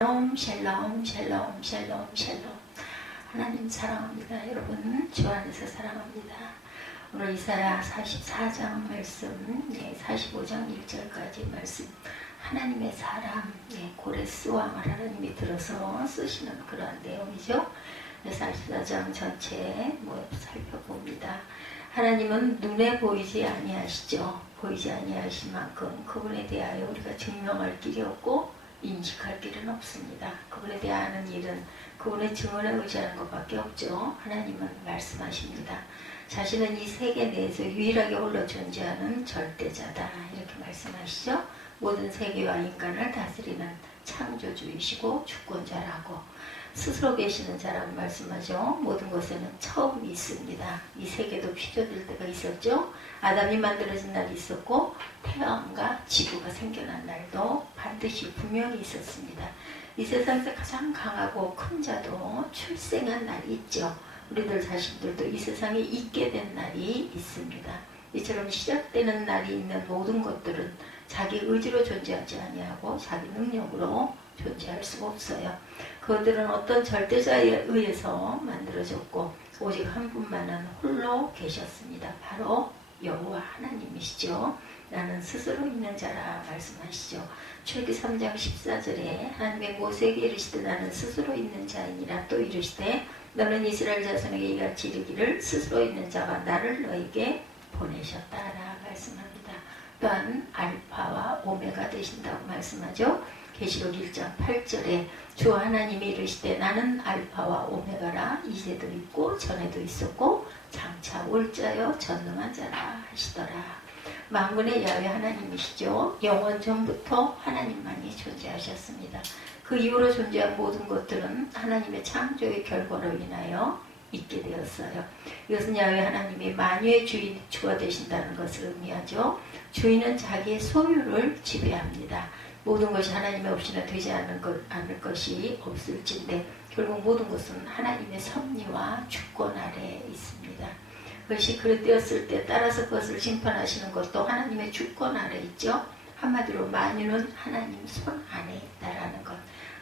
샬롬 샬롬 샬롬 샬롬. 하나님 사랑합니다. 여러분 주 안에서 사랑합니다. 오늘 이사야 44장 말씀, 45장 1절까지 말씀, 하나님의 사람, 고레스 왕을 하나님이 들어서 쓰시는 그러한 내용이죠. 44장 전체 살펴봅니다. 하나님은 눈에 보이지 아니하시죠. 보이지 아니하신 만큼 그분에 대하여 우리가 증명할 길이 없고 인식할 길은 없습니다. 그분에 대한 일은 그분의 증언에 의지하는 것밖에 없죠. 하나님은 말씀하십니다. 자신은 이 세계 내에서 유일하게 홀로 존재하는 절대자다, 이렇게 말씀하시죠. 모든 세계와 인간을 다스리는 창조주이시고 주권자라고 스스로 계시는 자라고 말씀하죠. 모든 것에는 처음이 있습니다. 이 세계도 피조될 때가 있었죠. 아담이 만들어진 날이 있었고 태양과 지구가 생겨난 날도 반드시 분명히 있었습니다. 이 세상에서 가장 강하고 큰 자도 출생한 날이 있죠. 우리들 자신들도 이 세상에 있게 된 날이 있습니다. 이처럼 시작되는 날이 있는 모든 것들은 자기 의지로 존재하지 아니하고 자기 능력으로 존재할 수가 없어요. 그들은 어떤 절대자에 의해서 만들어졌고 오직 한 분만은 홀로 계셨습니다. 바로 여호와 하나님이시죠. 나는 스스로 있는 자라 말씀하시죠. 출애굽기 3장 14절에 하나님의 모세에게 이르시되 나는 스스로 있는 자이니라. 또 이르시되 너는 이스라엘 자손에게 이같이 이르기를 스스로 있는 자가 나를 너에게 보내셨다라 말씀합니다. 또한 알파와 오메가 되신다고 말씀하죠. 계시록 1장 8절에 주 하나님이 이르시되 나는 알파와 오메가라. 이제도 있고 전에도 있었고 장차 올 자여 전능한 자라 하시더라. 만군의 야훼 하나님이시죠. 영원 전부터 하나님만이 존재하셨습니다. 그 이후로 존재한 모든 것들은 하나님의 창조의 결과로 인하여 있게 되었어요. 이것은 야훼 하나님이 만유의 주가 되신다는 것을 의미하죠. 주인은 자기의 소유를 지배합니다. 모든 것이 하나님 없이는 되지 않을 것이 없을진데 결국 모든 것은 하나님의 섭리와 주권 아래에 있습니다. 그것이 그릇되었을 때 따라서 그것을 심판하시는 것도 하나님의 주권 아래 있죠. 한마디로 만유는 하나님 손 안에 있다라는 것.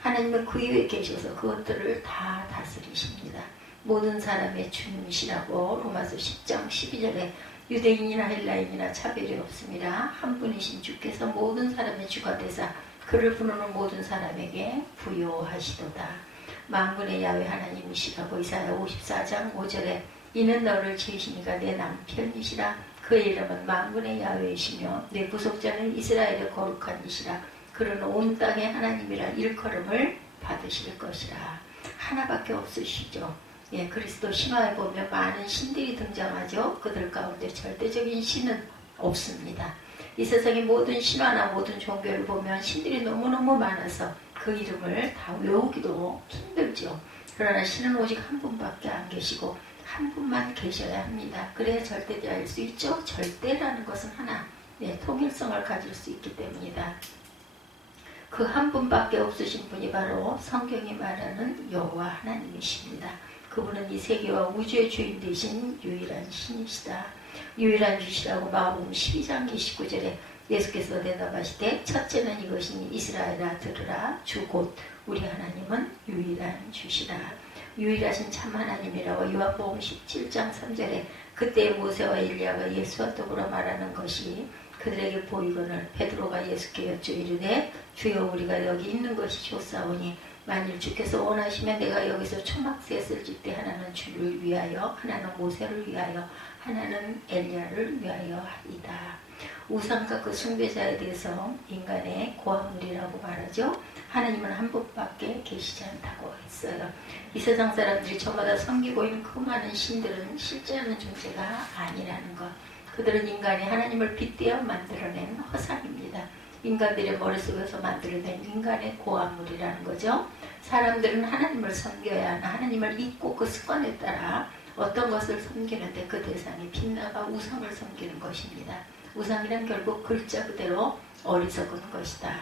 하나님은 그 위에 계셔서 그것들을 다 다스리십니다. 모든 사람의 주님이시라고 로마서 10장 12절에 유대인이나 헬라인이나 차별이 없습니다. 한 분이신 주께서 모든 사람의 주가 되사 그를 부르는 모든 사람에게 부요하시도다. 만군의 야훼 하나님이시라고 이사야 54장 5절에 이는 너를 지으시니가 내 남편이시라. 그의 이름은 만군의 야훼이시며 내 부속자는 이스라엘의 거룩한 이시라. 그는 온 땅의 하나님이라 일컬음을 받으실 것이라. 하나밖에 없으시죠. 그리스도 신화에 보면 많은 신들이 등장하죠. 그들 가운데 절대적인 신은 없습니다. 이 세상의 모든 신화나 모든 종교를 보면 신들이 너무너무 많아서 그 이름을 다 외우기도 힘들죠. 그러나 신은 오직 한 분밖에 안 계시고 한 분만 계셔야 합니다. 그래야 절대자일 수 있죠. 절대라는 것은 하나, 통일성을 가질 수 있기 때문이다. 그 한 분밖에 없으신 분이 바로 성경이 말하는 여호와 하나님이십니다. 그분은 이 세계와 우주의 주인 되신 유일한 신이시다. 유일한 주시라고 마가복음 12장 29절에 예수께서 대답하시되 첫째는 이것이니 이스라엘아 들으라. 주 곧 우리 하나님은 유일한 주시라. 유일하신 참 하나님이라고 요한복음 17장 3절에 그때 모세와 엘리야가 예수와 더불어 말하는 것이 그들에게 보이거늘 베드로가 예수께 여쭈 이르되 주여 우리가 여기 있는 것이 좋사오니 만일 주께서 원하시면 내가 여기서 초막셋을 짓되 하나는 주를 위하여 하나는 모세를 위하여 하나는 엘리야를 위하여 하리이다. 우상과 그 숭배자에 대해서 인간의 고아물이라고 말하죠. 하나님은 한 분밖에 계시지 않다고 했어요. 이 세상 사람들이 저마다 섬기고 있는 그 많은 신들은 실제하는 존재가 아니라는 것. 그들은 인간이 하나님을 빗대어 만들어낸 허상입니다. 인간들의 머릿속에서 만들어낸 인간의 고아물이라는 거죠. 사람들은 하나님을 섬겨야 하나 하나님을 잊고 그 습관에 따라 어떤 것을 섬기는데 그 대상이 빗나가 우상을 섬기는 것입니다. 우상이란 결국 글자 그대로 어리석은 것이다.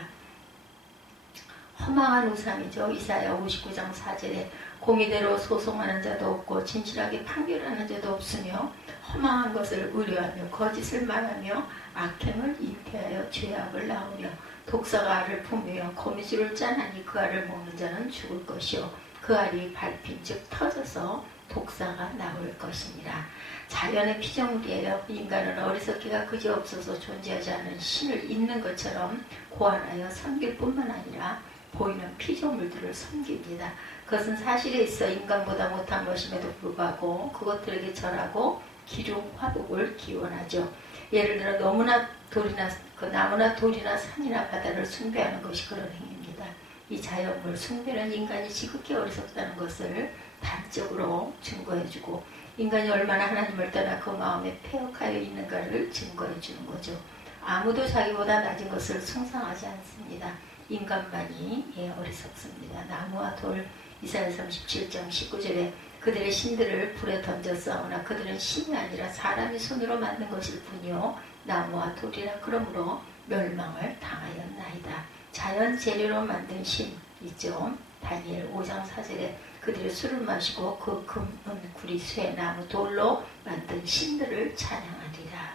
허망한 우상이죠. 이사야 59장 4절에 공의대로 소송하는 자도 없고 진실하게 판결하는 자도 없으며 허망한 것을 의뢰하며 거짓을 말하며 악행을 잉태하여 죄악을 낳으며 독사가 알을 품으며 거미줄을 짜나니 그 알을 먹는 자는 죽을 것이요 그 알이 밟힌 즉 터져서 독사가 나올 것이니라. 자연의 피조물이에요. 인간은 어리석기가 그지없어서 존재하지 않은 신을 있는 것처럼 고안하여 섬길 뿐만 아니라 보이는 피조물들을 섬깁니다. 그것은 사실에 있어 인간보다 못한 것임에도 불구하고 그것들에게 절하고 기름 화복을 기원하죠. 예를 들어 너무나 돌이나 나무나 돌이나 산이나 바다를 숭배하는 것이 그런 행위입니다. 이 자연물 숭배는 인간이 지극히 어리석다는 것을 단적으로 증거해주고 인간이 얼마나 하나님을 떠나 그 마음에 폐역하여 있는가를 증거해 주는 거죠. 아무도 자기보다 낮은 것을 숭상하지 않습니다. 인간만이 어리석습니다. 나무와 돌 이사야 37장 19절에 그들의 신들을 불에 던져 싸우나 그들은 신이 아니라 사람이 손으로 만든 것일 뿐이요 나무와 돌이라 그러므로 멸망을 당하였나이다. 자연 재료로 만든 신 있죠. 다니엘 5장 4절에 그들의 술을 마시고 그 금, 은, 구리, 쇠, 나무, 돌로 만든 신들을 찬양하리라.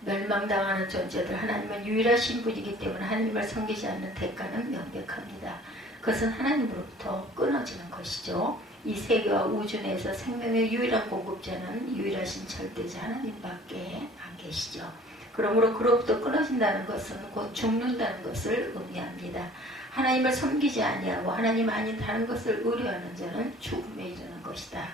멸망당하는 존재들 하나님은 유일하신 분이기 때문에 하나님을 섬기지 않는 대가는 명백합니다. 그것은 하나님으로부터 끊어지는 것이죠. 이 세계와 우주 내에서 생명의 유일한 공급자는 유일하신 절대자 하나님밖에 안 계시죠. 그러므로 그로부터 끊어진다는 것은 곧 죽는다는 것을 의미합니다. 하나님을 섬기지 아니하고 하나님 아닌 다른 것을 의뢰하는 자는 죽음에 이르는 것이다.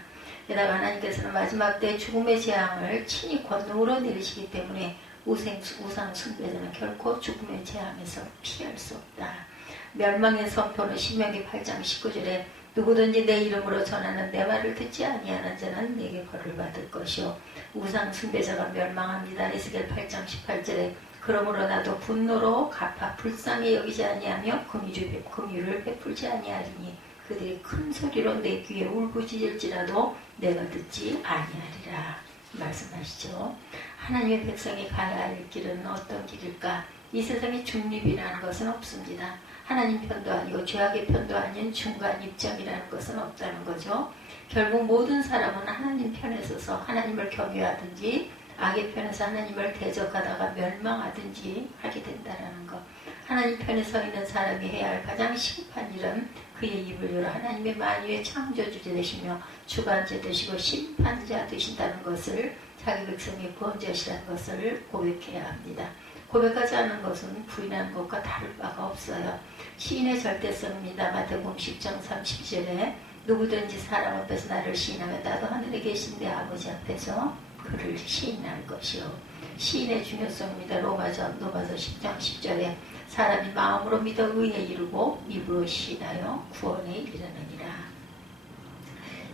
게다가 하나님께서는 마지막 때 죽음의 재앙을 친히 권능으로 내리시기 때문에 우상 숭배자는 결코 죽음의 재앙에서 피할 수 없다. 멸망의 선포는 신명기 8장 19절에 누구든지 내 이름으로 전하는 내 말을 듣지 아니하는 자는 내게 벌을 받을 것이요 우상 숭배자가 멸망합니다. 에스겔 8장 18절에 그러므로 나도 분노로 갚아 불쌍히 여기지 아니하며 긍휼을 베풀지 아니하리니 그들이 큰 소리로 내 귀에 울부짖을지라도 내가 듣지 아니하리라 말씀하시죠. 하나님의 백성이 가야 할 길은 어떤 길일까? 이 세상에 중립이라는 것은 없습니다. 하나님 편도 아니고 죄악의 편도 아닌 중간 입장이라는 것은 없다는 거죠. 결국 모든 사람은 하나님 편에 서서 하나님을 경외하든지 악의 편에서 하나님을 대적하다가 멸망하든지 하게 된다는 것. 하나님 편에 서 있는 사람이 해야 할 가장 심판 일은 그의 입을 열어 하나님의 만유의 창조주제 되시며 주관자 되시고 심판자 되신다는 것을 자기 백성의 구원자시라는 것을 고백해야 합니다. 고백하지 않는 것은 부인하는 것과 다를 바가 없어요. 시인의 절대성입니다. 마태복음 10장 30절에 누구든지 사람 앞에서 나를 시인하면 나도 하늘에 계신 내 아버지 앞에서 그를 시인할 것이요. 시인의 중요성입니다. 로마서 10장 10절에 사람이 마음으로 믿어 의에 이르고 입으로 시인하여 구원에 이르느니라.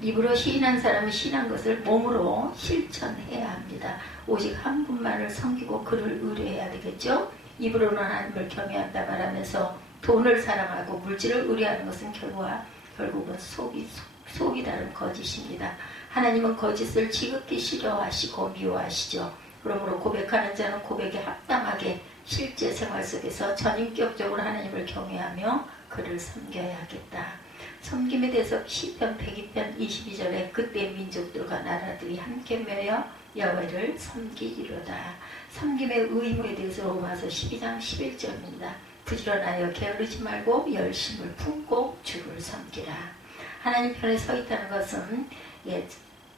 입으로 시인한 사람은 시인한 것을 몸으로 실천해야 합니다. 오직 한 분만을 섬기고 그를 의뢰해야 되겠죠. 입으로는 하나님을 경외한다 말하면서 돈을 사랑하고 물질을 의뢰하는 것은 결국은 속이 다른 거짓입니다. 하나님은 거짓을 지극히 싫어하시고 미워하시죠. 그러므로 고백하는 자는 고백에 합당하게 실제 생활 속에서 전인격적으로 하나님을 경외하며 그를 섬겨야겠다. 섬김에 대해서 시편 102편 22절에 그때 민족들과 나라들이 함께 모여 여호와를 섬기리로다. 섬김의 의무에 대해서 로마서 12장 11절입니다. 부지런하여 게으르지 말고 열심을 품고 주를 섬기라. 하나님 편에 서 있다는 것은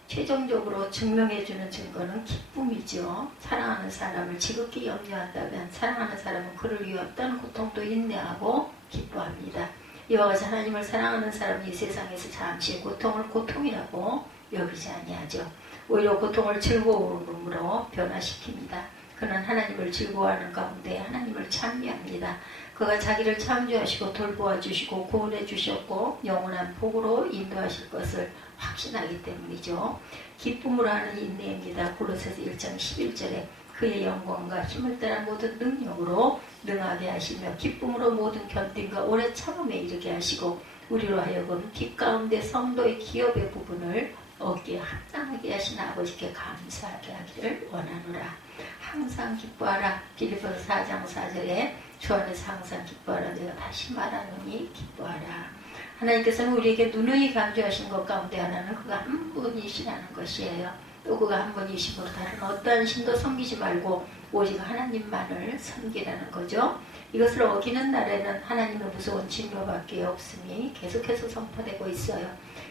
최종적으로 증명해주는 증거는 기쁨이죠. 사랑하는 사람을 지극히 염려한다면 사랑하는 사람은 그를 위해 어떤 고통도 인내하고 기뻐합니다. 이와 같이 하나님을 사랑하는 사람은 이 세상에서 잠시 고통을 고통이라고 여기지 아니하죠. 오히려 고통을 즐거움으로 변화시킵니다. 그는 하나님을 즐거워하는 가운데 하나님을 찬미합니다. 그가 자기를 창조하시고 돌보아 주시고 구원해 주셨고 영원한 복으로 인도하실 것을 확신하기 때문이죠. 기쁨으로 하는 인내입니다. 골로새서 1장 11절에 그의 영광과 힘을 따라 모든 능력으로 능하게 하시며 기쁨으로 모든 견딘과 오래 참음에 이르게 하시고 우리로 하여금 기 가운데 성도의 기업의 부분을 얻기에 합당하게 하신 아버지께 감사하게 하기를 원하노라. 항상 기뻐하라. 빌립보서 4장 4절에 주 안에서 항상 기뻐하라. 내가 다시 말하노니 기뻐하라. 하나님께서는 우리에게 누누이 강조하신 것 가운데 하나는 그가 한 분이시라는 것이에요. 또 그가 한 분이심으로 다른 어떠한 신도 섬기지 말고 오직 하나님만을 섬기라는 거죠. 이것을 어기는 날에는 하나님의 무서운 징표밖에 없으니 계속해서 선포되고 있어요.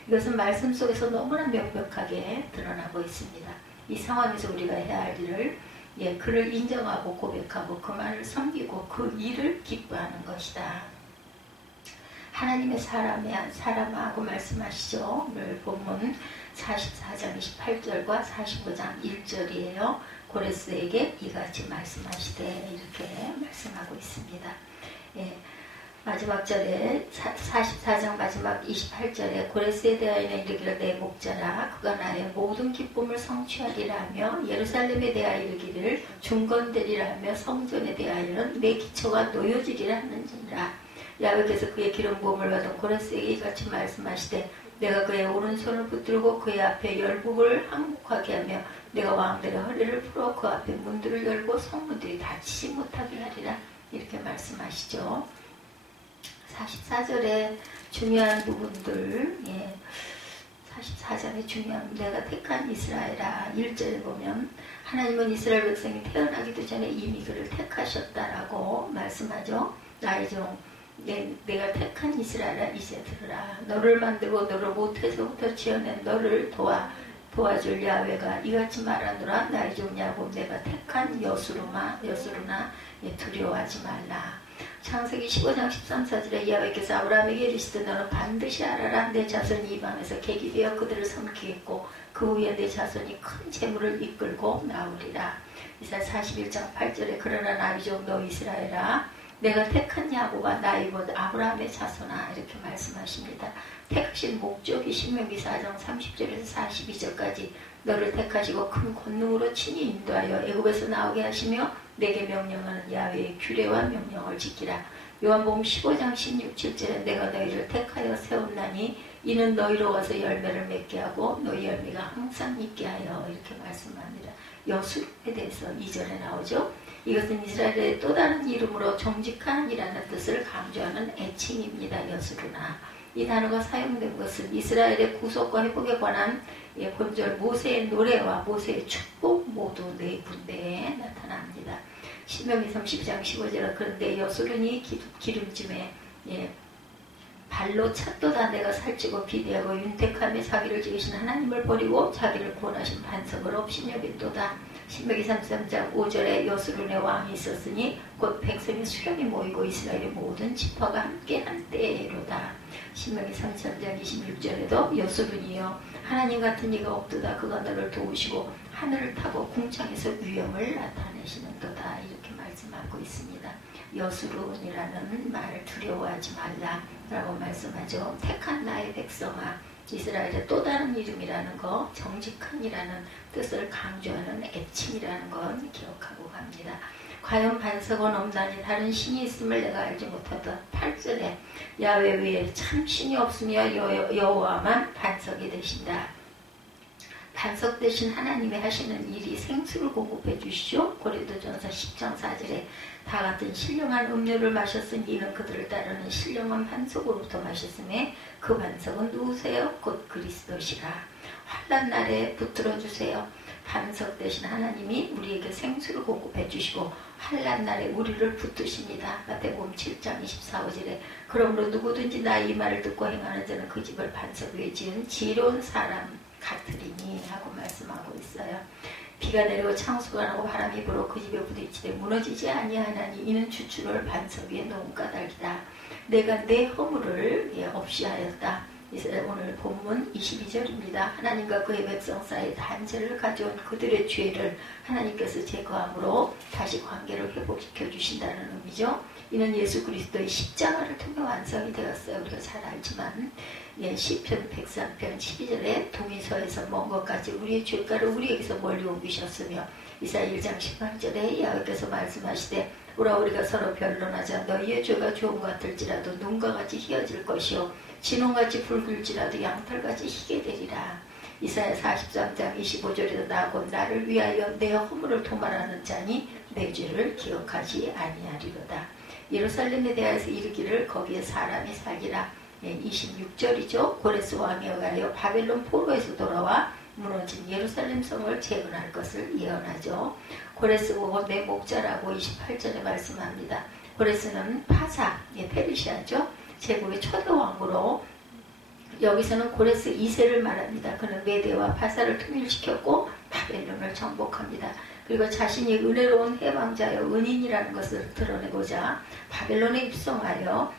이것은 말씀 속에서 너무나 명백하게 드러나고 있습니다. 이 상황에서 우리가 해야 할 일을 그를 인정하고 고백하고 그만을 섬기고 그 일을 기뻐하는 것이다. 하나님의 사람하고 말씀하시죠. 오늘 본문 44장 28절과 45장 1절이에요. 고레스에게 이같이 말씀하시되 이렇게 말씀하고 있습니다. 마지막 절에 44장 마지막 28절에 고레스에 대하여는 이르기를 내 목자라 그가 나의 모든 기쁨을 성취하리라 하며 예루살렘에 대하여 이르기를 중건되리라 하며 성전에 대하여는 내 기초가 놓여지리라 하는지라. 야훼께서 그의 기름 부음을 받은 고레스에게 이같이 말씀하시되 내가 그의 오른손을 붙들고 그의 앞에 열국을 항복하게 하며 내가 왕들의 허리를 풀어 그 앞에 문들을 열고 성문들이 닫히지 못하게 하리라. 이렇게 말씀하시죠. 44절에 중요한 부분들, 44절에 중요한 내가 택한 이스라엘아. 1절에 보면 하나님은 이스라엘 백성이 태어나기도 전에 이미 그를 택하셨다라고 말씀하죠. 나의 종 내가 택한 이스라엘아 이제 들으라. 너를 만들고 너를 모태에서부터 지어낸 너를 도와줄 야훼가 이같이 말하노라. 나의 종 야곱 내가 택한 여수루나 두려워하지 말라. 창세기 15장 13, 14절에 야훼께서 아브라함에게 이르시되 너는 반드시 알아라. 내 자손이 이방에서 객이 되어 그들을 섬기겠고 그 후에 내 자손이 큰 재물을 이끌고 나오리라. 이사야 41장 8절에 그러나 나의 종 너 이스라엘아 내가 택한 야곱아 나의 곧 아브라함의 자손아. 이렇게 말씀하십니다. 택하신 목적이 신명기 4장 30절에서 42절까지 너를 택하시고 큰 권능으로 친히 인도하여 애굽에서 나오게 하시며 내게 명령하는 야훼의 규례와 명령을 지키라. 요한복음 15장 16, 17절에 내가 너희를 택하여 세웠나니 이는 너희로 와서 열매를 맺게 하고 너희 열매가 항상 있게 하여. 이렇게 말씀합니다. 여수에 대해서 2절에 나오죠. 이것은 이스라엘의 또 다른 이름으로 정직한이라는 뜻을 강조하는 애칭입니다. 여수루나. 이 단어가 사용된 것은 이스라엘의 구속과 회복에 관한 본절 모세의 노래와 모세의 축복 모두 네 군데에 나타납니다. 신명기 30장 15절은 그런데 여수run이 기름짐에 발로 찼도다. 내가 살찌고 비대하고 윤택함에 자기를 지으신 하나님을 버리고 자기를 구원하신 반석을 없이 여긴도다. 신명기 33장 5절에 여수룬의 왕이 있었으니 곧 백성의 수령이 모이고 이스라엘의 모든 지파가 함께 한 때로다. 신명기 33장 26절에도 여수룬이여 하나님 같은 이가 없도다. 그가 너를 도우시고 하늘을 타고 궁창에서 위엄을 나타내시는도다. 이렇게 말씀하고 있습니다. 여수룬이라는 말을 두려워하지 말라라고 말씀하죠. 택한 나의 백성아. 이스라엘의 또 다른 이름이라는 거, 정직한이라는 뜻을 강조하는 애칭이라는 건 기억하고 갑니다. 과연 반석은 없나니 다른 신이 있음을 내가 알지 못하다. 8절에 야훼 외에 참 신이 없으며 여호와만 반석이 되신다. 반석 대신 하나님이 하시는 일이 생수를 공급해 주시죠. 고린도전서 10장 4절에 다 같은 신령한 음료를 마셨으니 이는 그들을 따르는 신령한 반석으로부터 마셨음에 그 반석은 누구세요? 곧 그리스도시라. 환난 날에 붙들어 주세요. 반석 대신 하나님이 우리에게 생수를 공급해 주시고 환난 날에 우리를 붙드십니다. 마태복음 7장 24절에 그러므로 누구든지 나의 이 말을 듣고 행하는 자는 그 집을 반석 위에 지은 지혜로운 사람 같으리니 하고 말씀하고 있어요. 비가 내리고 창수가 나고 바람이 불어 그 집에 부딪히되 무너지지 아니하나니 이는 주추를 반석 위에 놓은 까닭이다. 내가 내 허물을 없이 하였다. 오늘 본문 22절입니다. 하나님과 그의 백성 사이에 단절을 가져온 그들의 죄를 하나님께서 제거함으로 다시 관계를 회복시켜 주신다는 의미죠. 이는 예수 그리스도의 십자가를 통해 완성이 되었어요. 우리가 잘 알지만 시편 103편 12절에 동의서에서 먼 것까지 우리의 죄가를 우리에게서 멀리 옮기셨으며 이사야 1장 18절에 야훼께서 말씀하시되 오라 우리가 서로 변론하자. 너희의 죄가 좋은 것 같을지라도 눈과 같이 희어질 것이요 진홍같이 붉을지라도 양털같이 희게 되리라. 이사야 43장 25절에도 나곧 나를 위하여 내 허물을 도말하는 자니 내 죄를 기억하지 아니하리로다. 예루살렘에 대해서 이르기를 거기에 사람이 살리라. 26절이죠. 고레스 왕이 가려 바벨론 포로에서 돌아와 무너진 예루살렘 성을 재건할 것을 예언하죠. 고레스 보고 내 목자라고 28절에 말씀합니다. 고레스는 파사, 페르시아죠. 제국의 초대 왕으로 여기서는 고레스 2세를 말합니다. 그는 메대와 파사를 통일시켰고 바벨론을 정복합니다. 그리고 자신이 은혜로운 해방자여 은인이라는 것을 드러내고자 바벨론에 입성하여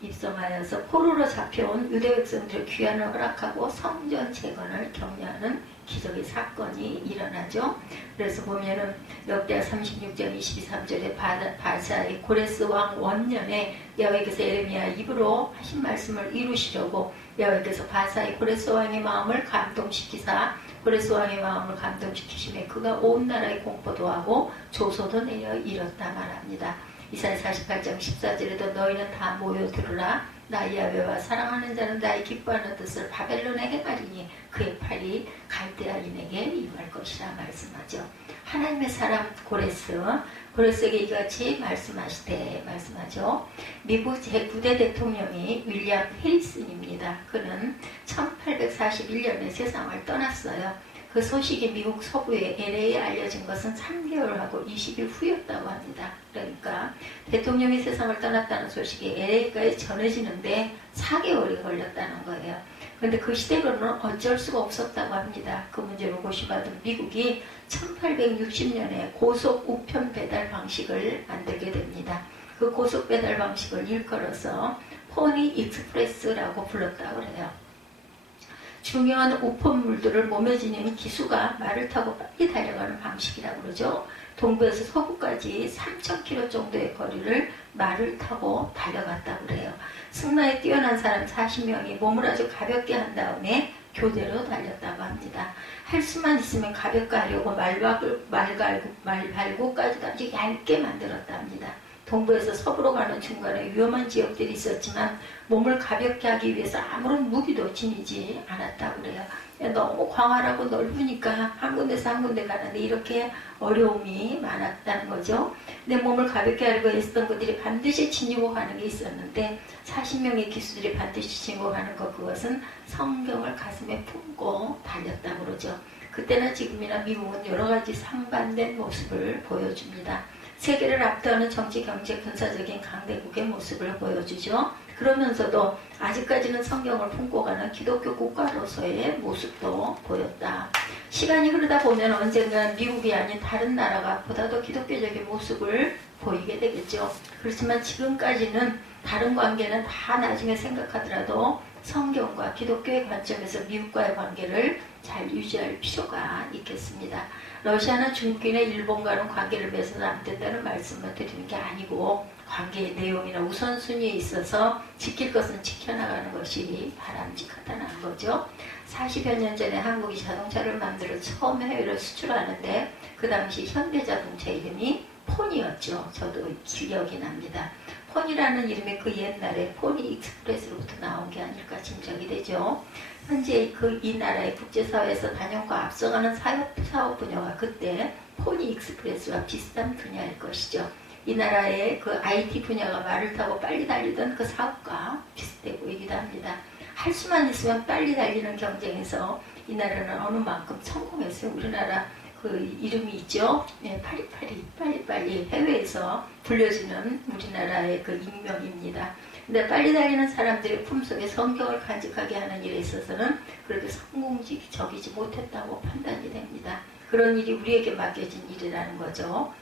입성하여서 포로로 잡혀온 유대 백성들의 귀환을 허락하고 성전 재건을 격려하는 기적의 사건이 일어나죠. 그래서 보면은 역대하 36장 23절에 바사의 고레스 왕 원년에 여호와께서 에레미야 입으로 하신 말씀을 이루시려고 여호와께서 바사의 고레스 왕의 마음을 감동시키사 고레스 왕의 마음을 감동시키심에 그가 온 나라에 공포도 하고 조소도 내어 이뤘다 말합니다. 이사야 48장 14절에도 너희는 다 모여 들으라. 나 야훼와 사랑하는 자는 나의 기뻐하는 뜻을 바벨론에 행하리니 그의 팔이 갈대아인에게 임할 것이라 말씀하죠. 하나님의 사람 고레스에게 이같이 말씀하죠. 미국 제9대 대통령이 윌리엄 해리슨입니다. 그는 1841년에 세상을 떠났어요. 그 소식이 미국 서부의 LA에 알려진 것은 3개월하고 20일 후였다고 합니다. 그러니까 대통령이 세상을 떠났다는 소식이 LA까지 전해지는데 4개월이 걸렸다는 거예요. 그런데 그 시대로는 어쩔 수가 없었다고 합니다. 그 문제로 고심하던 미국이 1860년에 고속 우편 배달 방식을 만들게 됩니다. 그 고속 배달 방식을 일컬어서 포니 익스프레스라고 불렀다고 그래요. 중요한 우편물들을 몸에 지니는 기수가 말을 타고 빨리 달려가는 방식이라고 그러죠. 동부에서 서부까지 3,000km 정도의 거리를 말을 타고 달려갔다고 그래요. 승마에 뛰어난 사람 40명이 몸을 아주 가볍게 한 다음에 교대로 달렸다고 합니다. 할 수만 있으면 가볍게 하려고 말발구까지도 아주 얇게 만들었다 합니다. 동부에서 서부로 가는 중간에 위험한 지역들이 있었지만 몸을 가볍게 하기 위해서 아무런 무기도 지니지 않았다고 그래요. 너무 광활하고 넓으니까 한 군데서 한 군데 가는데 이렇게 어려움이 많았다는 거죠. 내 몸을 가볍게 하려고 했던 것들이 반드시 지니고 가는 게 있었는데 40명의 기수들이 반드시 지니고 가는 것, 그것은 성경을 가슴에 품고 달렸다고 그러죠. 그때나 지금이나 미국은 여러 가지 상반된 모습을 보여줍니다. 세계를 압도하는 정치, 경제, 군사적인 강대국의 모습을 보여주죠. 그러면서도 아직까지는 성경을 품고 가는 기독교 국가로서의 모습도 보였다. 시간이 흐르다 보면 언젠간 미국이 아닌 다른 나라가 보다 더 기독교적인 모습을 보이게 되겠죠. 그렇지만 지금까지는 다른 관계는 다 나중에 생각하더라도 성경과 기독교의 관점에서 미국과의 관계를 잘 유지할 필요가 있겠습니다. 러시아나 중국이나 일본과는 관계를 맺어서 안 된다는 말씀을 드리는 게 아니고 관계의 내용이나 우선순위에 있어서 지킬 것은 지켜나가는 것이 바람직하다는 거죠. 40여 년 전에 한국이 자동차를 만들어 처음 해외로 수출하는데 그 당시 현대자동차 이름이 폰이었죠. 저도 기억이 납니다. 폰이라는 이름이 그 옛날에 포니 익스프레스로부터 나온 게 아닐까 짐작이 되죠. 현재 이 나라의 국제사회에서 단연과 앞서가는 사업 분야가 그때 포니 익스프레스와 비슷한 분야일 것이죠. 이 나라의 그 IT 분야가 말을 타고 빨리 달리던 그 사업과 비슷해 보이기도 합니다. 할 수만 있으면 빨리 달리는 경쟁에서 이 나라는 어느 만큼 성공했어요. 우리나라 그 이름이 있죠. 파리파리, 빨리빨리 해외에서 불려지는 우리나라의 그 익명입니다. 근데 빨리 달리는 사람들의 품속에 성경을 간직하게 하는 일에 있어서는 그렇게 성공적이지 못했다고 판단이 됩니다. 그런 일이 우리에게 맡겨진 일이라는 거죠.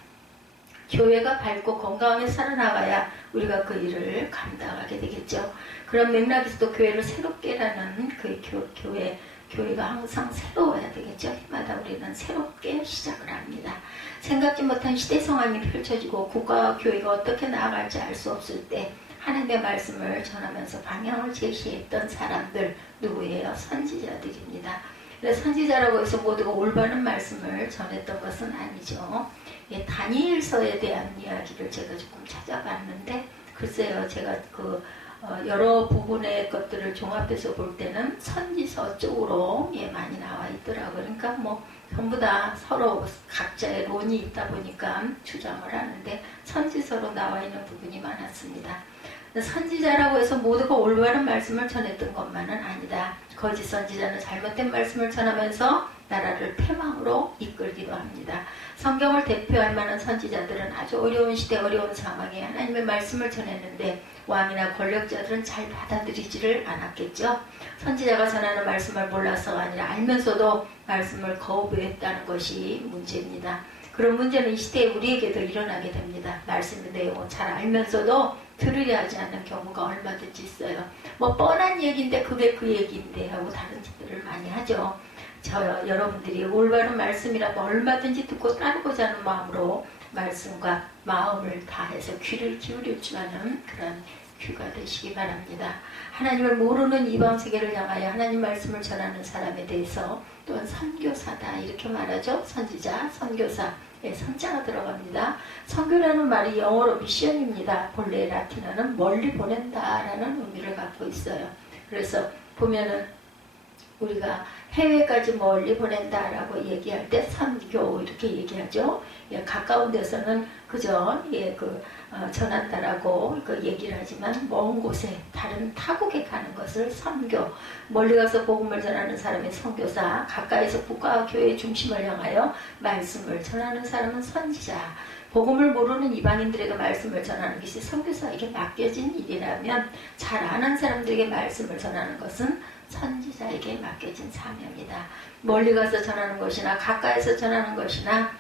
교회가 밝고 건강하게 살아나가야 우리가 그 일을 감당하게 되겠죠. 그런 맥락에서도 교회를 새롭게 하는 그 교회가 항상 새로워야 되겠죠. 해마다 우리는 새롭게 시작을 합니다. 생각지 못한 시대 상황이 펼쳐지고 국가와 교회가 어떻게 나아갈지 알 수 없을 때 하나님의 말씀을 전하면서 방향을 제시했던 사람들 누구예요? 선지자들입니다. 선지자라고 해서 모두가 올바른 말씀을 전했던 것은 아니죠. 다니엘서에 대한 이야기를 제가 조금 찾아봤는데 글쎄요, 제가 여러 부분의 것들을 종합해서 볼 때는 선지서 쪽으로 많이 나와 있더라고요. 그러니까 뭐 전부 다 서로 각자의 론이 있다 보니까 주장을 하는데 선지서로 나와 있는 부분이 많았습니다. 선지자라고 해서 모두가 올바른 말씀을 전했던 것만은 아니다. 거짓 선지자는 잘못된 말씀을 전하면서 나라를 패망으로 이끌기도 합니다. 성경을 대표할 만한 선지자들은 아주 어려운 시대 어려운 상황에 하나님의 말씀을 전했는데 왕이나 권력자들은 잘 받아들이지를 않았겠죠. 선지자가 전하는 말씀을 몰라서가 아니라 알면서도 말씀을 거부했다는 것이 문제입니다. 그런 문제는 이 시대에 우리에게도 일어나게 됩니다. 말씀의 내용을 잘 알면서도 들으려 하지 않는 경우가 얼마든지 있어요. 뭐 뻔한 얘기인데 그게 그 얘기인데 하고 다른 짓들을 많이 하죠. 여러분들이 올바른 말씀이라고 얼마든지 듣고 따르고자 하는 마음으로 말씀과 마음을 다해서 귀를 기울여주는 그런 귀가 되시기 바랍니다. 하나님을 모르는 이방 세계를 향하여 하나님 말씀을 전하는 사람에 대해서 또한 선교사다 이렇게 말하죠. 선지자, 선교사, 선자가 들어갑니다. 선교라는 말이 영어로 미션입니다. 본래 라틴어는 멀리 보낸다라는 의미를 갖고 있어요. 그래서 보면은 우리가 해외까지 멀리 보낸다라고 얘기할 때 선교 이렇게 얘기하죠. 가까운 데서는 그저 전한다라고 얘기를 하지만 먼 곳에 다른 타국에 가는 것을 선교, 멀리 가서 복음을 전하는 사람의 선교사, 가까이서 국가와 교회의 중심을 향하여 말씀을 전하는 사람은 선지자, 복음을 모르는 이방인들에게 말씀을 전하는 것이 선교사에게 맡겨진 일이라면 잘 아는 사람들에게 말씀을 전하는 것은 선지자에게 맡겨진 사명이다. 멀리 가서 전하는 것이나 가까이서 전하는 것이나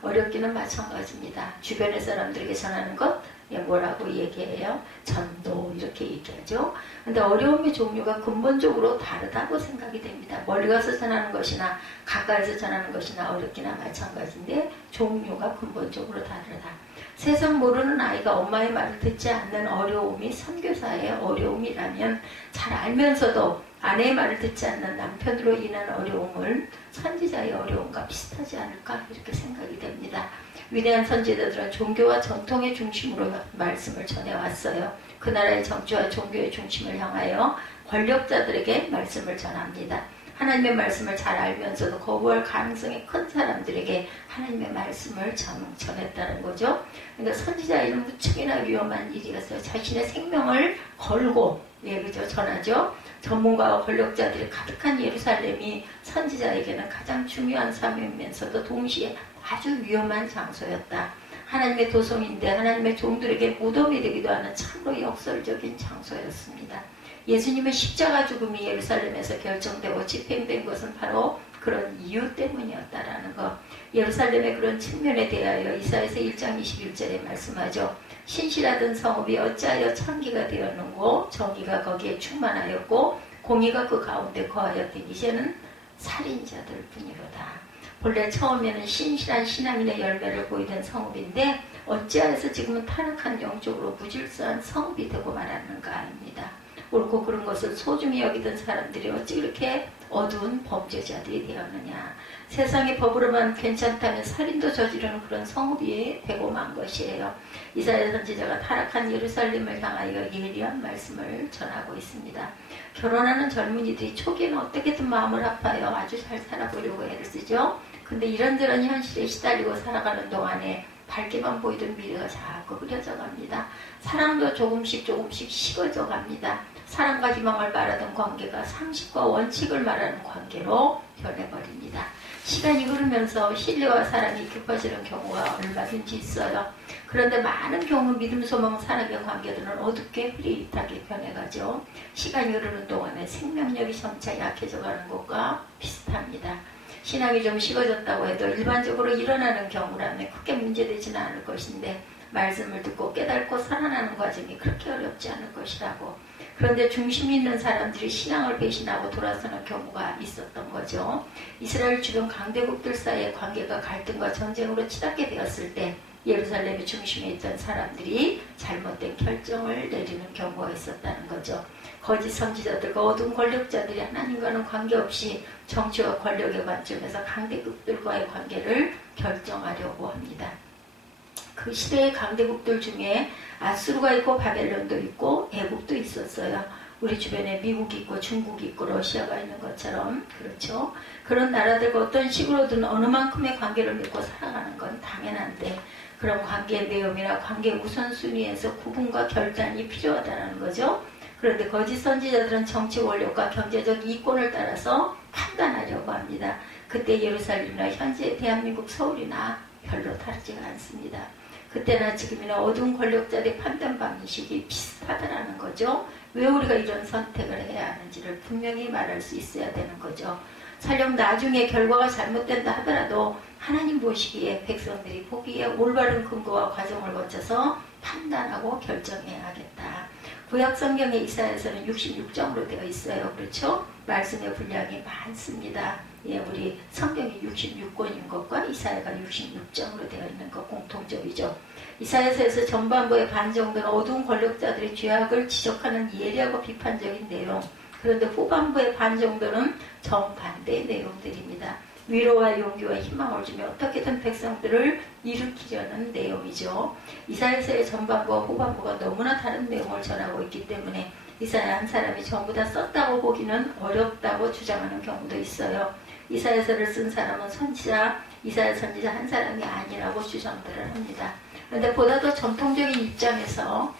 어렵기는 마찬가지입니다. 주변의 사람들에게 전하는 것 뭐라고 얘기해요? 전도 이렇게 얘기하죠. 근데 어려움의 종류가 근본적으로 다르다고 생각이 됩니다. 멀리 가서 전하는 것이나 가까이서 전하는 것이나 어렵기나 마찬가지인데 종류가 근본적으로 다르다. 세상 모르는 아이가 엄마의 말을 듣지 않는 어려움이 선교사의 어려움이라면 잘 알면서도 아내의 말을 듣지 않는 남편으로 인한 어려움을 선지자의 어려움과 비슷하지 않을까 이렇게 생각이 됩니다. 위대한 선지자들은 종교와 전통의 중심으로 말씀을 전해왔어요. 그 나라의 정치와 종교의 중심을 향하여 권력자들에게 말씀을 전합니다. 하나님의 말씀을 잘 알면서도 거부할 가능성이 큰 사람들에게 하나님의 말씀을 전했다는 거죠. 그러니까 선지자 일은 무척이나 위험한 일이었어요. 자신의 생명을 걸고 그죠? 전하죠. 전문가와 권력자들이 가득한 예루살렘이 선지자에게는 가장 중요한 사명이면서도 동시에 아주 위험한 장소였다. 하나님의 도성인데 하나님의 종들에게 무덤이 되기도 하는 참으로 역설적인 장소였습니다. 예수님의 십자가 죽음이 예루살렘에서 결정되고 집행된 것은 바로 그런 이유 때문이었다라는 것. 예루살렘의 그런 측면에 대하여 이사야서 1장 21절에 말씀하죠. 신실하던 성읍이 어찌하여 창기가 되었는고 정의가 거기에 충만하였고 공의가 그 가운데 거하였더니 이제는 살인자들 뿐이로다. 본래 처음에는 신실한 신앙인의 열매를 보이던 성읍인데 어찌하여서 지금은 타락한 영적으로 무질서한 성읍이 되고 말았는가 합니다. 옳고 그른 것을 소중히 여기던 사람들이 어찌 그렇게 어두운 범죄자들이 되었느냐. 세상의 법으로만 괜찮다면 살인도 저지르는 그런 성읍이 되고 만 것이에요. 이사야 선지자가 타락한 예루살렘을 향하여 예리한 말씀을 전하고 있습니다. 결혼하는 젊은이들이 초기에는 어떻게든 마음을 아파요. 아주 잘 살아보려고 애를 쓰죠. 근데 이런저런 현실에 시달리고 살아가는 동안에 밝게만 보이던 미래가 자꾸 흐려져 갑니다. 사랑도 조금씩 식어져 갑니다. 사랑과 희망을 말하던 관계가 상식과 원칙을 말하는 관계로 변해버립니다. 시간이 흐르면서 신뢰와 사랑이 깊어지는 경우가 얼마든지 있어요. 그런데 많은 경우 믿음, 소망, 사랑의 관계들은 어둡게 흐릿하게 변해가죠. 시간이 흐르는 동안에 생명력이 점차 약해져가는 것과 비슷합니다. 신앙이 좀 식어졌다고 해도 일반적으로 일어나는 경우라면 크게 문제되지는 않을 것인데 말씀을 듣고 깨닫고 살아나는 과정이 그렇게 어렵지 않을 것이라고. 그런데 중심 있는 사람들이 신앙을 배신하고 돌아서는 경우가 있었던 거죠. 이스라엘 주변 강대국들 사이의 관계가 갈등과 전쟁으로 치닫게 되었을 때 예루살렘의 중심에 있던 사람들이 잘못된 결정을 내리는 경우가 있었다는 거죠. 거짓 선지자들과 어두운 권력자들이 하나님과는 관계없이 정치와 권력의 관점에서 강대국들과의 관계를 결정하려고 합니다. 그 시대의 강대국들 중에 아수르가 있고 바벨론도 있고 애국도 있었어요. 우리 주변에 미국이 있고 중국이 있고 러시아가 있는 것처럼. 그렇죠. 그런 나라들과 어떤 식으로든 어느 만큼의 관계를 맺고 살아가는 건 당연한데 그런 관계의 내용이나 관계 우선순위에서 구분과 결단이 필요하다는 거죠. 그런데 거짓 선지자들은 정치 원력과 경제적 이권을 따라서 판단하려고 합니다. 그때 예루살렘이나 현재 대한민국 서울이나 별로 다르지가 않습니다. 그때나 지금이나 어두운 권력자들의 판단 방식이 비슷하다라는 거죠. 왜 우리가 이런 선택을 해야 하는지를 분명히 말할 수 있어야 되는 거죠. 설령 나중에 결과가 잘못된다 하더라도 하나님 보시기에 백성들이 보기에 올바른 근거와 과정을 거쳐서 판단하고 결정해야 하겠다. 구약 성경에 이사야서는 66장으로 되어 있어요. 그렇죠? 말씀의 분량이 많습니다. 예, 우리 성경이 66권인 것과 이사야가 66장으로 되어 있는 것 공통점이죠. 이사야서에서 전반부의 반 정도는 어두운 권력자들의 죄악을 지적하는 예리하고 비판적인 내용, 그런데 후반부의 반 정도는 정반대의 내용들입니다. 위로와 용기와 희망을 주며 어떻게든 백성들을 일으키려는 내용이죠. 이사야서의 전반부와 후반부가 너무나 다른 내용을 전하고 있기 때문에 이사야 한 사람이 전부 다 썼다고 보기는 어렵다고 주장하는 경우도 있어요. 이사야서를 쓴 사람은 이사야 선지자 한 사람이 아니라고 주장들을 합니다. 그런데 보다 더 전통적인 입장에서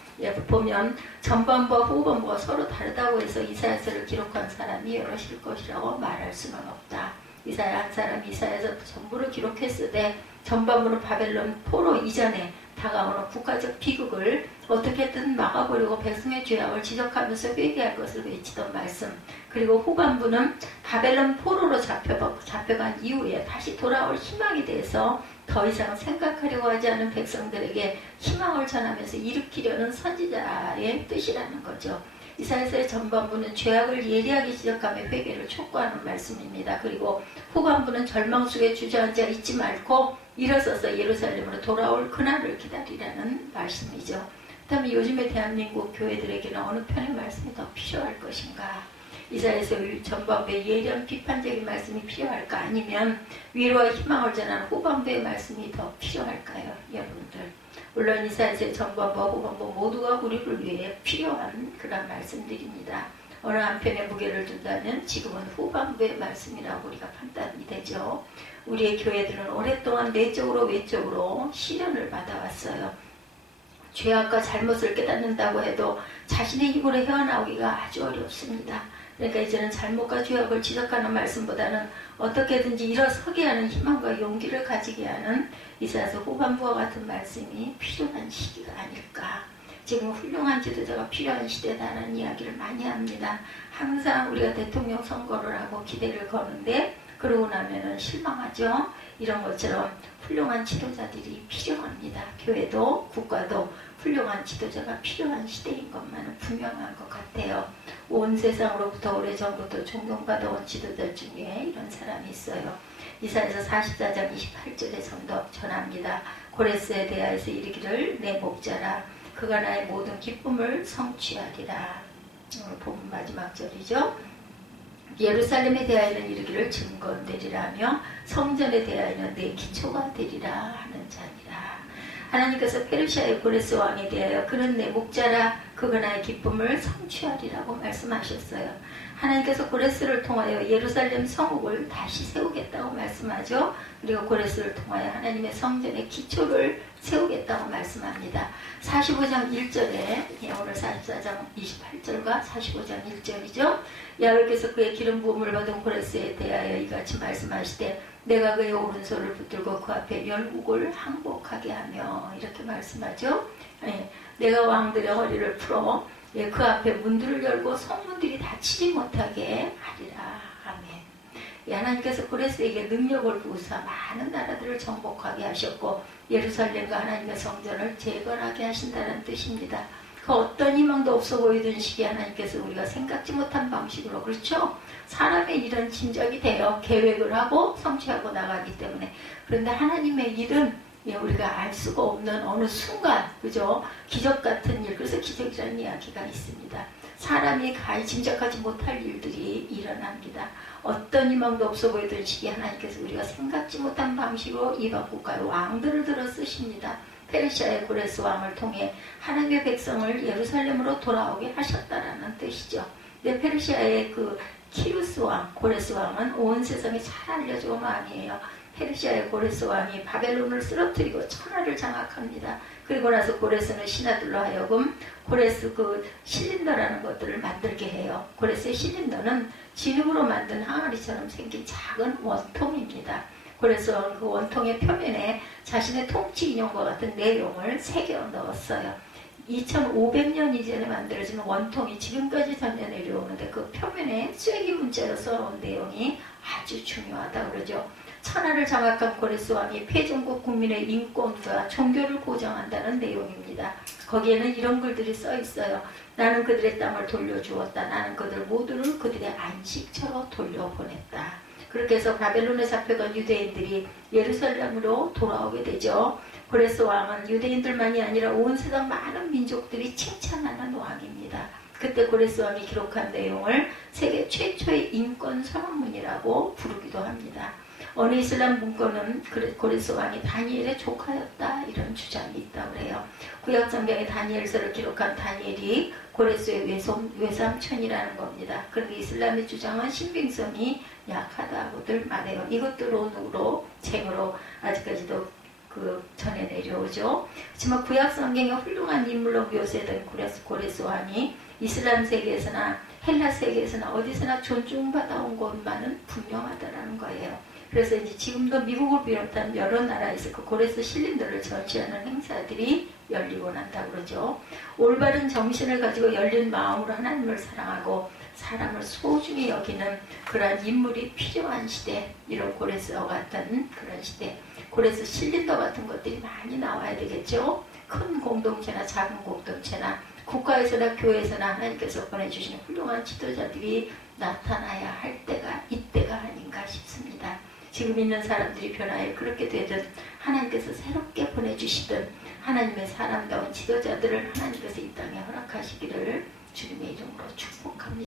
보면 전반부와 후반부가 서로 다르다고 해서 이사야서를 기록한 사람이 여럿일 것이라고 말할 수는 없다. 이사야 한 사람이 이사야서 전부를 기록했을 때 전반부는 바벨론 포로 이전에 다가오는 국가적 비극을 어떻게든 막아보려고 백성의 죄악을 지적하면서 회개할 것을 외치던 말씀, 그리고 후반부는 바벨론 포로로 잡혀간 이후에 다시 돌아올 희망에 대해서 더 이상 생각하려고 하지 않은 백성들에게 희망을 전하면서 일으키려는 선지자의 뜻이라는 거죠. 이사야서의 전반부는 죄악을 예리하게 지적하며 회개를 촉구하는 말씀입니다. 그리고 후반부는 절망 속에 주저앉아 있지 말고 일어서서 예루살렘으로 돌아올 그날을 기다리라는 말씀이죠. 그렇다면 요즘의 대한민국 교회들에게는 어느 편의 말씀이 더 필요할 것인가? 이사야서 전반부의 예리한 비판적인 말씀이 필요할까? 아니면 위로와 희망을 전하는 후반부의 말씀이 더 필요할까요? 여러분들, 물론 이사야서의 전반부와 후반부 모두가 우리를 위해 필요한 그런 말씀들입니다. 어느 한편에 무게를 둔다면 지금은 후반부의 말씀이라고 우리가 판단이 되죠. 우리의 교회들은 오랫동안 내적으로 외적으로 시련을 받아왔어요. 죄악과 잘못을 깨닫는다고 해도 자신의 힘으로 헤어나오기가 아주 어렵습니다. 그러니까 이제는 잘못과 죄악을 지적하는 말씀보다는 어떻게든지 일어서게 하는 희망과 용기를 가지게 하는 이사야서 후반부와 같은 말씀이 필요한 시기가 아닐까. 지금 훌륭한 지도자가 필요한 시대다라는 이야기를 많이 합니다. 항상 우리가 대통령 선거를 하고 기대를 거는데 그러고 나면은 실망하죠. 이런 것처럼 훌륭한 지도자들이 필요합니다. 교회도 국가도 훌륭한 지도자가 필요한 시대인 것만은 분명한 것 같아요. 온 세상으로부터 오래전부터 존경받아온 지도자 중에 이런 사람이 있어요. 이사야서 44장 28절의 성덕 전합니다. 고레스에 대하여서 이르기를 내 목자라 그가 나의 모든 기쁨을 성취하리라. 오늘 본문 마지막 절이죠. 예루살렘에 대하여는 이르기를 증거되리라며 성전에 대하여는 내 기초가 되리라 하는 자니라. 하나님께서 페르시아의 고레스 왕에 대하여 그는 내 목자라 그가 나의 기쁨을 성취하리라고 말씀하셨어요. 하나님께서 고레스를 통하여 예루살렘 성읍을 다시 세우겠다고 말씀하죠. 그리고 고레스를 통하여 하나님의 성전의 기초를 세우겠다고 말씀합니다. 45장 1절에 오늘 44장 28절과 45장 1절이죠. 야훼께서 그의 기름 부음을 받은 고레스에 대하여 이같이 말씀하시되 내가 그의 오른손을 붙들고 그 앞에 열국을 항복하게 하며 이렇게 말씀하죠. 내가 왕들의 허리를 풀어 그 앞에 문들을 열고 성문들이 닫히지 못하게 하리라. 아멘. 하나님께서 고레스에게 능력을 부으사 많은 나라들을 정복하게 하셨고 예루살렘과 하나님의 성전을 재건하게 하신다는 뜻입니다. 그 어떤 희망도 없어 보이던 시기에 하나님께서 우리가 생각지 못한 방식으로, 그렇죠? 사람의 일은 짐작이 돼요. 계획을 하고 성취하고 나가기 때문에. 그런데 하나님의 일은 우리가 알 수가 없는 어느 순간, 그죠? 기적 같은 일, 그래서 기적이라는 이야기가 있습니다. 사람이 가히 짐작하지 못할 일들이 일어납니다. 어떤 희망도 없어 보이던 시기에 하나님께서 우리가 생각지 못한 방식으로 이방 국가의 왕들을 들어 쓰십니다. 페르시아의 고레스 왕을 통해 하나님의 백성을 예루살렘으로 돌아오게 하셨다라는 뜻이죠. 근데 페르시아의 그 키루스 왕, 고레스 왕은 온 세상에 잘 알려진 왕이에요. 페르시아의 고레스 왕이 바벨론을 쓰러뜨리고 천하를 장악합니다. 그리고 나서 고레스는 신하들로 하여금 고레스 그 실린더라는 것들을 만들게 해요. 고레스의 실린더는 진흙으로 만든 항아리처럼 생긴 작은 원통입니다. 그래서 그 원통의 표면에 자신의 통치 인형과 같은 내용을 새겨 넣었어요. 2500년 이전에 만들어진 원통이 지금까지 전해 내려오는데 그 표면에 쐐기 문자로 써놓은 내용이 아주 중요하다 그러죠. 천하를 장악한 고레스 왕이 패전국 국민의 인권과 종교를 보장한다는 내용입니다. 거기에는 이런 글들이 써 있어요. 나는 그들의 땅을 돌려주었다. 나는 그들 모두를 그들의 안식처로 돌려보냈다. 그렇게 해서 바벨론에 잡혀간 유대인들이 예루살렘으로 돌아오게 되죠. 고레스 왕은 유대인들만이 아니라 온 세상 많은 민족들이 칭찬하는 왕입니다. 그때 고레스 왕이 기록한 내용을 세계 최초의 인권 선언문이라고 부르기도 합니다. 어느 이슬람 문건은 고레스 왕이 다니엘의 조카였다 이런 주장이 있다고 해요. 구약성경의 다니엘서를 기록한 다니엘이 고레스의 외삼촌이라는 겁니다. 그런데 이슬람의 주장은 신빙성이 약하다고들 말해요. 이것도 쟁으로 아직까지도 전해 내려오죠. 하지만 구약성경의 훌륭한 인물로 묘사된 고레스 왕이 이슬람 세계에서나 헬라 세계에서나 어디서나 존중받아온 것만은 분명하다라는 거예요. 그래서 이제 지금도 미국을 비롯한 여러 나라에서 그 고레스 실린더를 전시하는 행사들이 열리고 난다 그러죠. 올바른 정신을 가지고 열린 마음으로 하나님을 사랑하고 사람을 소중히 여기는 그러한 인물이 필요한 시대, 이런 고레스와 같은 그런 시대, 고레스 실린더 같은 것들이 많이 나와야 되겠죠. 큰 공동체나 작은 공동체나 국가에서나 교회에서나 하나님께서 보내주시는 훌륭한 지도자들이 나타나야 할 때가 이때가 아닌가 싶습니다. 지금 있는 사람들이 변화해 그렇게 되든 하나님께서 새롭게 보내주시든 하나님의 사람다운 지도자들을 하나님께서 이 땅에 허락하시기를 주님의 이름으로 축복합니다.